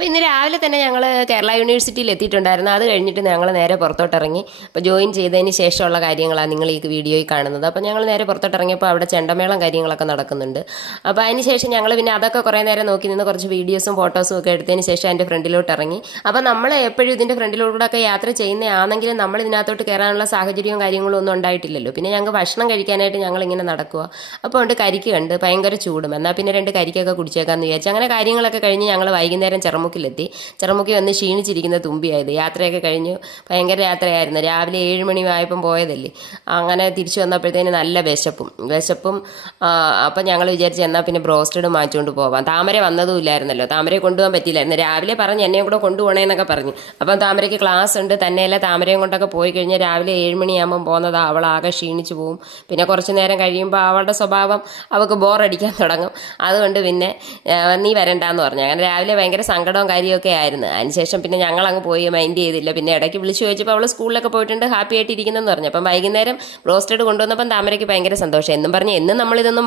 അപ്പോൾ ഇന്ന് രാവിലെ തന്നെ ഞങ്ങൾ കേരള യൂണിവേഴ്സിറ്റിയിൽ എത്തിയിട്ടുണ്ടായിരുന്നു. അത് കഴിഞ്ഞിട്ട് ഞങ്ങൾ നേരെ പുറത്തോട്ടിറങ്ങി. അപ്പോൾ ജോയിൻ ചെയ്തതിന് ശേഷമുള്ള കാര്യങ്ങളാണ് നിങ്ങൾ ഈ വീഡിയോയിൽ കാണുന്നത്. അപ്പോൾ ഞങ്ങൾ നേരെ പുറത്തോട്ടിറങ്ങിയപ്പോൾ അവിടെ ചെണ്ടമേളം കാര്യങ്ങളൊക്കെ നടക്കുന്നുണ്ട്. അപ്പോൾ അതിന് ശേഷം ഞങ്ങൾ പിന്നെ അതൊക്കെ കുറേ നേരം നോക്കി നിന്ന് കുറച്ച് വീഡിയോസും ഫോട്ടോസും ഒക്കെ എടുത്തതിന് ശേഷം അതിൻ്റെ ഫ്രണ്ടിലോട്ട് ഇറങ്ങി. അപ്പോൾ നമ്മൾ എപ്പോഴും ഇതിൻ്റെ ഫ്രണ്ടിലൂടെയൊക്കെ യാത്ര ചെയ്യുന്നതാണെങ്കിലും നമ്മൾ ഇതിനകത്തോട്ട് കയറാനുള്ള സാഹചര്യവും കാര്യങ്ങളും ഒന്നും ഉണ്ടായിട്ടില്ലല്ലോ. പിന്നെ ഞങ്ങൾക്ക് ഭക്ഷണം കഴിക്കാനായിട്ട് ഞങ്ങളിങ്ങനെ നടക്കുക. അപ്പോൾ ഉണ്ട് കരിക്ക് കണ്ട് ഭയങ്കര ചൂടും. എന്നാൽ പിന്നെ 2 കരിക്കൊക്കെ കുടിച്ചേക്കാമെന്ന് വിചാരിച്ചു. അങ്ങനെ കാര്യങ്ങളൊക്കെ കഴിഞ്ഞ് ഞങ്ങൾ വൈകുന്നേരം ചെറുമുക്കിലെത്തി. ചെറുമുക്കി വന്ന് ക്ഷീണിച്ചിരിക്കുന്ന തുമ്പിയായത്. യാത്രയൊക്കെ കഴിഞ്ഞു, ഭയങ്കര യാത്രയായിരുന്നു. രാവിലെ 7 മണി ആയപ്പം പോയതല്ലേ. അങ്ങനെ തിരിച്ചു വന്നപ്പോഴത്തേന് നല്ല വിശപ്പും അപ്പം ഞങ്ങൾ വിചാരിച്ചു എന്നാൽ പിന്നെ ബ്രോസ്റ്റഡ് മാറ്റിക്കൊണ്ട് പോവാം. താമര വന്നതും ഇല്ലായിരുന്നല്ലോ, താമരയെ കൊണ്ടുപോകാൻ പറ്റിയില്ലായിരുന്നു. രാവിലെ പറഞ്ഞ് എന്നെയും കൂടെ കൊണ്ടുപോകണേന്നൊക്കെ പറഞ്ഞു. അപ്പം താമരയ്ക്ക് ക്ലാസ് ഉണ്ട്. തന്നെയല്ല താമരയും കൊണ്ടൊക്കെ പോയി കഴിഞ്ഞാൽ രാവിലെ 7 മണിയാകുമ്പം പോകുന്നതാണ്. അവൾ ആകെ ക്ഷീണിച്ച് പോവും. പിന്നെ കുറച്ച് നേരം കഴിയുമ്പോൾ അവളുടെ സ്വഭാവം അവൾക്ക് ബോറടിക്കാൻ തുടങ്ങും. അതുകൊണ്ട് പിന്നെ നീ വരണ്ടെന്ന് പറഞ്ഞു. അങ്ങനെ രാവിലെ ഭയങ്കര സങ്കടവും കാര്യമൊക്കെ ആയിരുന്നു. അതിനുശേഷം പിന്നെ ഞങ്ങളങ്ങ് പോയി, മൈൻഡ് ചെയ്തില്ല. പിന്നെ ഇടയ്ക്ക് വിളിച്ചു ചോദിച്ചപ്പോൾ അവൾ സ്കൂളിലൊക്കെ പോയിട്ടുണ്ട്, ഹാപ്പി ആയിട്ട് ഇരിക്കുന്നെന്ന് പറഞ്ഞു. അപ്പം വൈകുന്നേരം റോസ്റ്റഡ് കൊണ്ടുവന്നപ്പം താമരയ്ക്ക് ഭയങ്കര സന്തോഷം. എന്നും പറഞ്ഞ് എന്നും നമ്മളിതൊന്നും